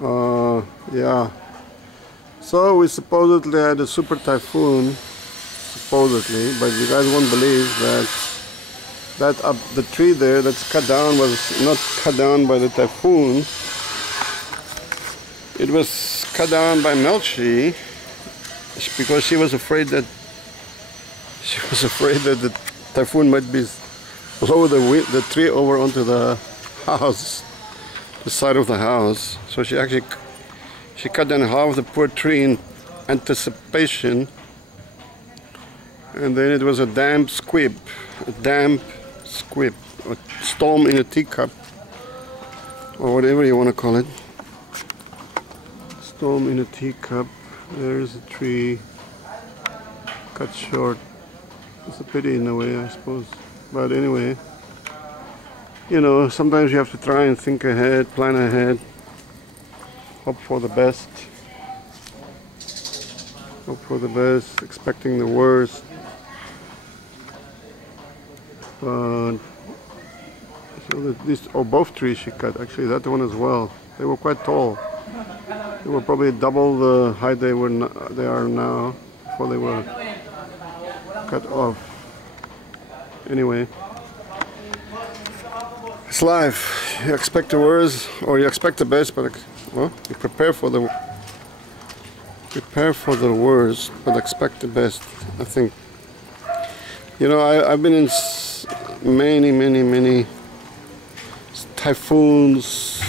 Yeah. So we supposedly had a super typhoon, supposedly, but you guys won't believe that the tree there that's cut down was not cut down by the typhoon. It was cut down by Melchi because she was afraid that the typhoon might be blow the tree over onto the house, the side of the house. So she cut down half the poor tree in anticipation, and then it was a damp squib, a storm in a teacup, or whatever you want to call it. Storm in a teacup. There's a tree cut short. It's a pity in a way, I suppose. But anyway, you know, sometimes you have to try and think ahead, plan ahead, hope for the best. Hope for the best, expecting the worst. But so both trees she cut. Actually, that one as well. They were quite tall. They were probably double the height they are now before they were cut off. Anyway, it's life. You expect the worst, or you expect the best, but well, you prepare for the worst, but expect the best. I think. You know, I've been in many typhoons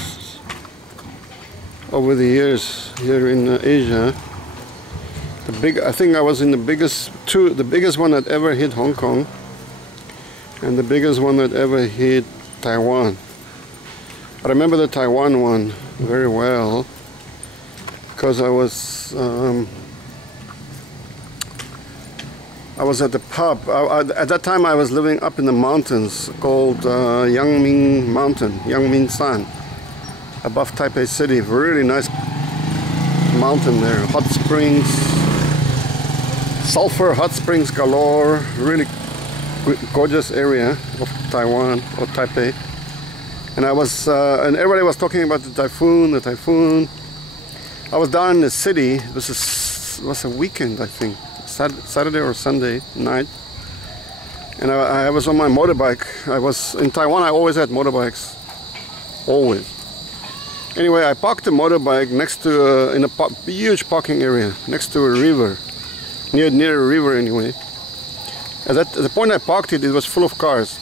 over the years here in Asia. I think I was in the biggest one that ever hit Hong Kong, and the biggest one that ever hit Taiwan. I remember the Taiwan one very well because I was at the pub. At that time I was living up in the mountains called Yangming Mountain, Yangming San, above Taipei City. Really nice mountain there. Hot springs, sulfur hot springs galore. Really gorgeous area of Taiwan or Taipei. And and everybody was talking about the typhoon. I was down in the city. It was a weekend, I think, Saturday or Sunday night. And I was on my motorbike. I was in Taiwan. I always had motorbikes, always. Anyway, I parked the motorbike next to in a huge parking area next to a river, near a river anyway. At the point I parked it, it was full of cars.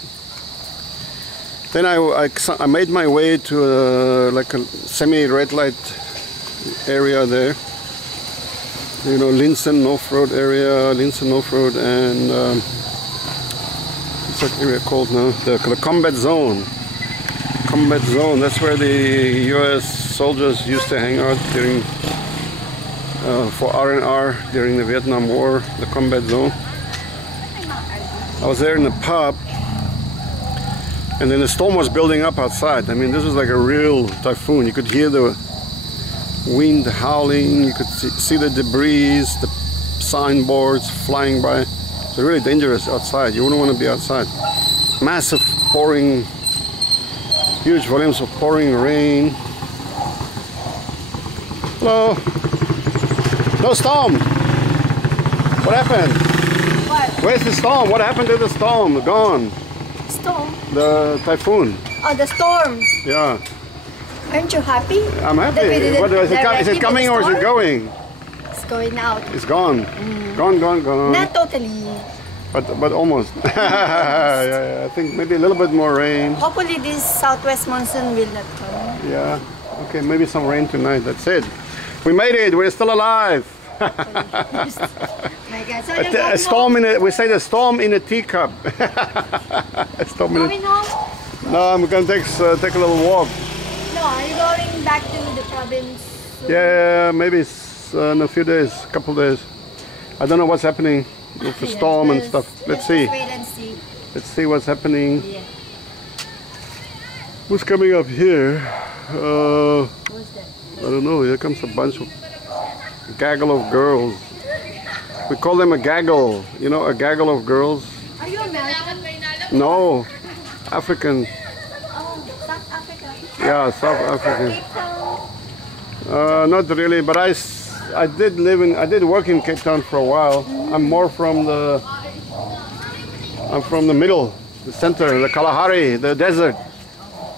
Then I made my way to like a semi-red light area there. You know, Linsen North Road area, and what's that area called now? The combat zone. Combat zone. That's where the U.S. soldiers used to hang out during for R&R during the Vietnam War. The combat zone. I was there in the pub, and then the storm was building up outside. I mean, this was like a real typhoon. You could hear the wind howling, you could see the debris, the signboards flying by. It's really dangerous outside. You wouldn't want to be outside. Massive pouring, huge volumes of pouring rain. Hello. No storm. What happened? What? Where's the storm? What happened to the storm? Gone. Storm? The typhoon. Oh, the storm. Yeah. Aren't you happy? I'm happy. What is it coming or is it going? It's going out. It's gone. Gone. Not totally. But almost. Yeah, I think maybe a little bit more rain. Hopefully this southwest monsoon will not come. Yeah. Okay, maybe some rain tonight. That's it. We made it. We're still alive. My God. So A storm in a, we say the storm in a teacup. A storm in a, going home? no, I'm gonna take a little walk. No, are you going back to the province soon? Yeah, maybe in a few days, couple days. I don't know what's happening with the storm and stuff. Let's see. Wait and see. Let's see what's happening. Yeah. Who's coming up here? Who's that? I don't know. Here comes a bunch of gaggle of girls. We call them a gaggle. You know, a gaggle of girls. Are you American? No, African. Oh, South Africa. Yeah, South African. Not really, but I did work in Cape Town for a while. I'm more from the middle, the center, the Kalahari, the desert.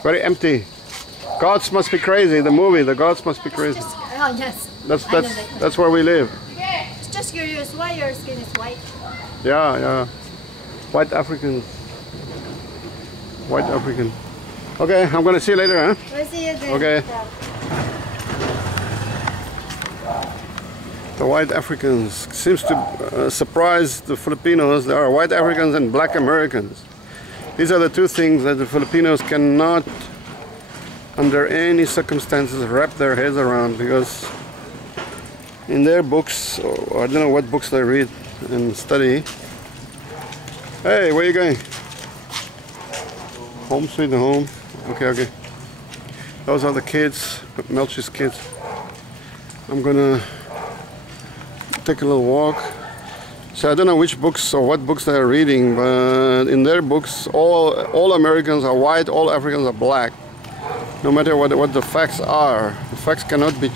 Very empty. Gods Must Be Crazy, the movie, The Gods Must Be Crazy. Oh yes. That's where we live. It's just curious why your skin is white. Yeah. White Africans. White African. Okay, I'm gonna see you later, huh? We'll see you then. Okay. The white Africans seems to surprise the Filipinos. There are white Africans and black Americans. These are the two things that the Filipinos cannot, under any circumstances, wrap their heads around, because in their books, or I don't know what books they read and study. Hey, where are you going? Home sweet home. Okay. Those are the kids, Melchi's kids. I'm gonna take a little walk. So I don't know which books or what books they are reading, but in their books, all Americans are white, all Africans are black. No matter what the facts are, the facts cannot be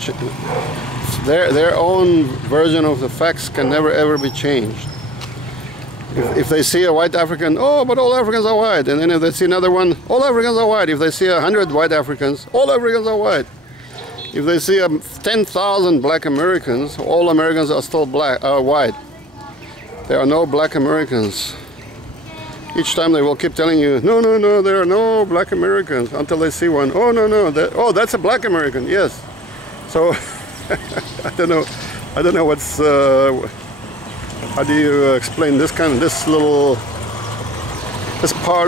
their own version of the facts can never ever be changed. If they see a white African, oh, but all Africans are white. And then if they see another one, all Africans are white. If they see 100 white Africans, all Africans are white. If they see 10,000 black Americans, all Americans are still white. There are no black Americans. Each time they will keep telling you, no, there are no black Americans, until they see one. Oh, no, that's a black American, yes. So, I don't know what's, how do you explain this part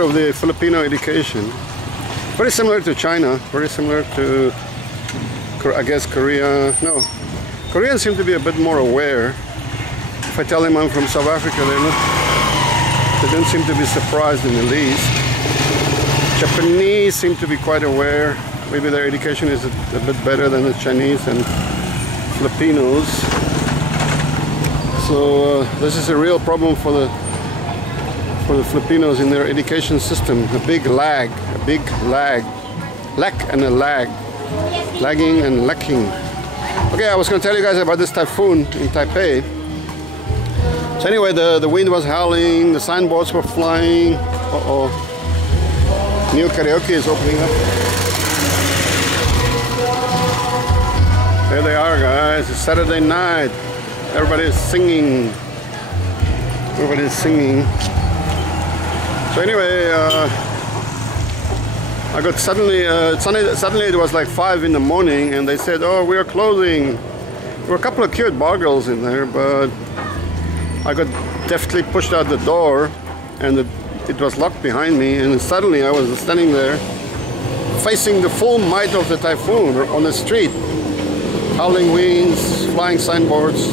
of the Filipino education? Very similar to China, very similar to, I guess, Korea. No, Koreans seem to be a bit more aware. If I tell them I'm from South Africa, they don't seem to be surprised in the least. Japanese seem to be quite aware. Maybe their education is a bit better than the Chinese and Filipinos. So this is a real problem for the Filipinos in their education system. A big lag, lack and a lag, lagging and lacking. Okay, I was going to tell you guys about this typhoon in Taipei. So anyway, the wind was howling, the signboards were flying. New karaoke is opening up. There they are, guys. It's Saturday night. Everybody's singing. Everybody's singing. So anyway, I got suddenly it was like 5 in the morning, and they said, "Oh, we are closing." There were a couple of cute bar girls in there, but I got deftly pushed out the door, and it was locked behind me. And suddenly I was standing there, facing the full might of the typhoon on the street. Howling winds, flying signboards.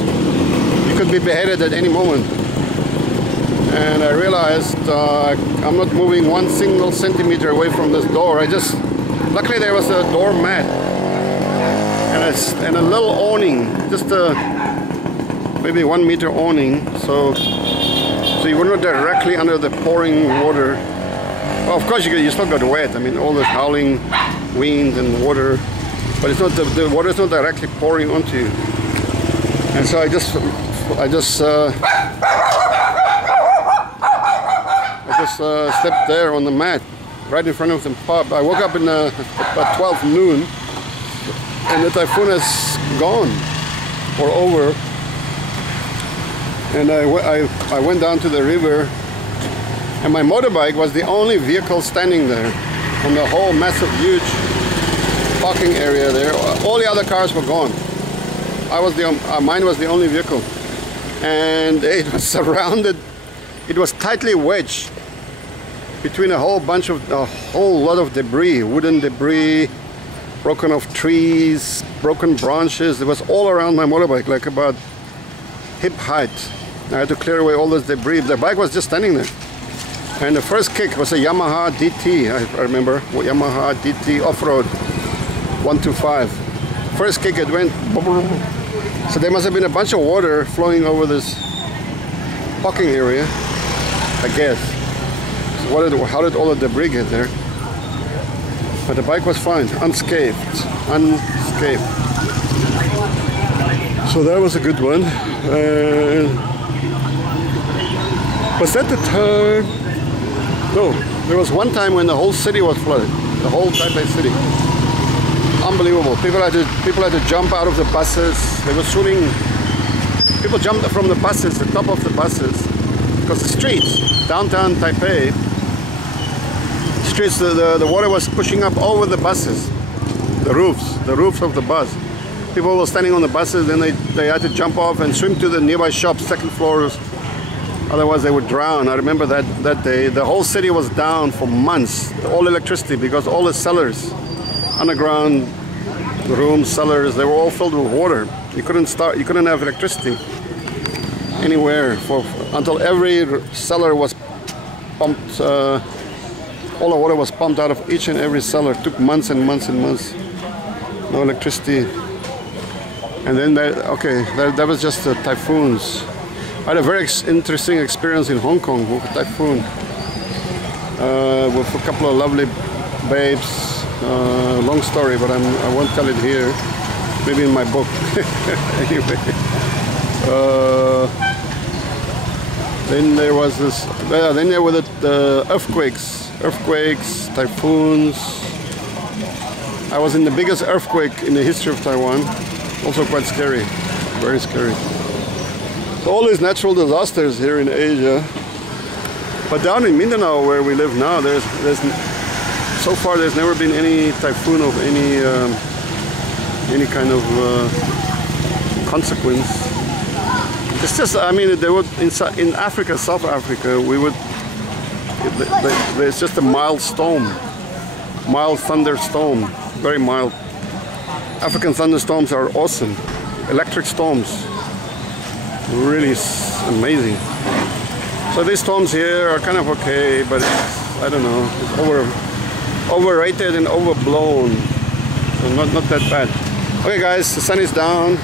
You could be beheaded at any moment. And I realized I'm not moving 1 single centimeter away from this door. Luckily there was a door mat and a little awning, just maybe 1 meter awning, so you were not directly under the pouring water. Well, of course you still got wet. I mean, all this howling wind and water, but it's not the water is not directly pouring onto you. And so I just slept there on the mat, right in front of the pub. I woke up in about 12 noon, and the typhoon has gone or over. And I went down to the river, and my motorbike was the only vehicle standing there on the whole massive, huge parking area there. All the other cars were gone. Mine was the only vehicle, and it was surrounded. It was tightly wedged between a whole lot of debris, wooden debris, broken off trees, broken branches. It was all around my motorbike, like about hip height. I had to clear away all this debris. The bike was just standing there. And the first kick was a Yamaha DT, I remember, Yamaha DT off-road 125. First kick, it went, so there must have been a bunch of water flowing over this parking area, I guess. So how did all the debris get there? But the bike was fine, unscathed. So that was a good one. Was that the time? No, there was one time when the whole city was flooded. The whole Taipei city. Unbelievable. People had to jump out of the buses. They were swimming. People jumped from the buses, the top of the buses, because the streets, downtown Taipei, streets, the water was pushing up over the buses, the roofs of the bus. People were standing on the buses, then they had to jump off and swim to the nearby shops, second floors. Otherwise they would drown. I remember that day. The whole city was down for months, all electricity, because all the cellars, underground rooms, cellars, they were all filled with water. You couldn't have electricity anywhere until every cellar was pumped. All the water was pumped out of each and every cellar. It took months and months and months. No electricity. And then that was just the typhoons. I had a very interesting experience in Hong Kong with a typhoon, with a couple of lovely babes. Long story, but I won't tell it here. Maybe in my book. Anyway, then there was this. Then there were the earthquakes, typhoons. I was in the biggest earthquake in the history of Taiwan. Also quite scary, very scary. So all these natural disasters here in Asia. But down in Mindanao, where we live now, so far there's never been any typhoon of any kind of consequence. It's just, I mean, they would in Africa, South Africa, there's just a mild storm, mild thunderstorm, very mild. African thunderstorms are awesome, electric storms, really amazing. So these storms here are kind of okay, but I don't know, it's overrated and overblown, so not that bad. Okay guys, the sun is down.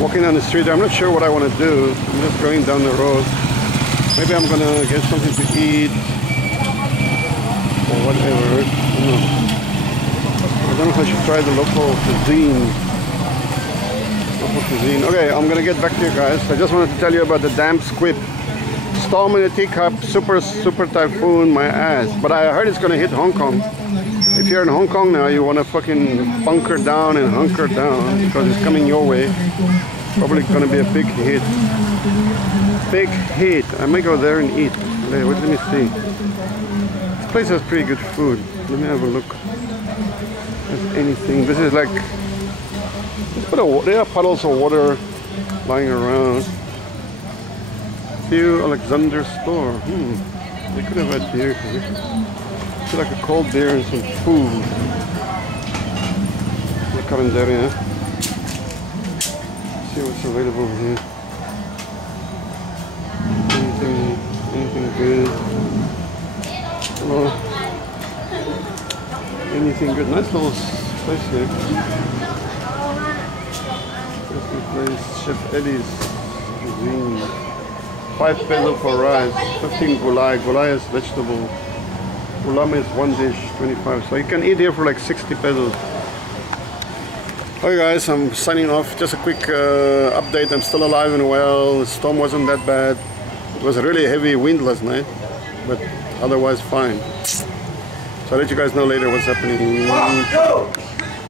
Walking down the street, I'm not sure what I want to do. I'm just going down the road. Maybe I'm gonna get something to eat or whatever. I don't know if I should try the local cuisine. Okay, I'm gonna get back to you guys. I just wanted to tell you about the damn squib. Storm in a teacup, super typhoon, my ass. But I heard it's gonna hit Hong Kong. If you're in Hong Kong now, you wanna fucking bunker down and hunker down because it's coming your way. Probably gonna be a big hit. Big hit. I might go there and eat. Let me see. This place has pretty good food. Let me have a look. If anything, this is like, there are puddles of water lying around. Few Alexander store. They could have had beer here. It's like a cold beer and some food. The calendaria. See what's available here. Anything good? Hello. Anything good? Nice little place here. Place Chef Eddie's cuisine. 5 peso for rice, 15 gulai. Gulai is vegetable. Ulam is one dish, 25. So you can eat here for like 60 pesos. Okay guys, I'm signing off. Just a quick update. I'm still alive and well. The storm wasn't that bad. It was a really heavy wind last night, but otherwise fine. So I'll let you guys know later what's happening.